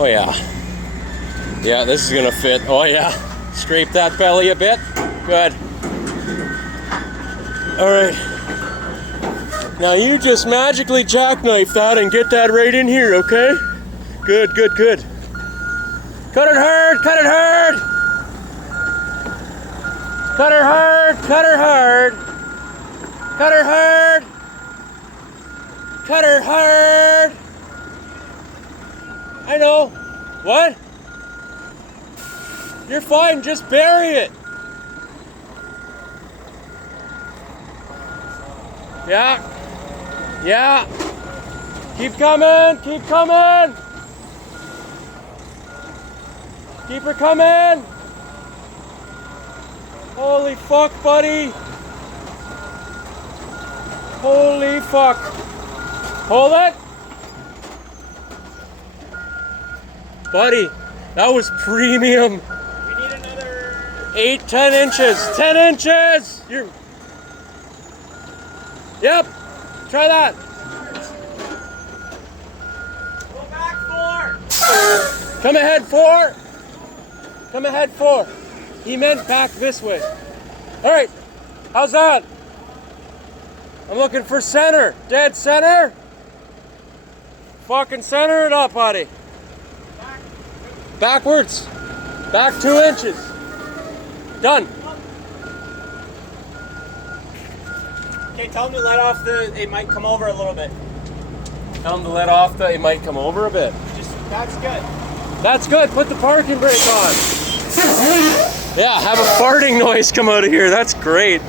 Oh yeah. Yeah, this is gonna fit. Oh yeah. Scrape that belly a bit. Good. Alright. Now you just magically jackknife that and get that right in here, okay? Good, good, good. Cut it hard, cut it hard! Cut her hard, cut her hard! Cut her hard! Cut her hard! I know. What? You're fine, just bury it. Yeah. Yeah. Keep coming, keep coming. Keep her coming. Holy fuck, buddy. Holy fuck. Hold it. Buddy, that was premium. We need another 8, 10 inches. 10 inches! You're... Yep. Try that. Go back 4. Come ahead 4. Come ahead 4. He meant back this way. All right. How's that? I'm looking for center. Dead center. Fucking center it up, buddy. Backwards. Back 2 inches. Done. Okay, tell him to let off it might come over a little bit. Tell him to let off it might come over a bit. That's good. That's good. Put the parking brake on. Yeah, have a farting noise come out of here. That's great.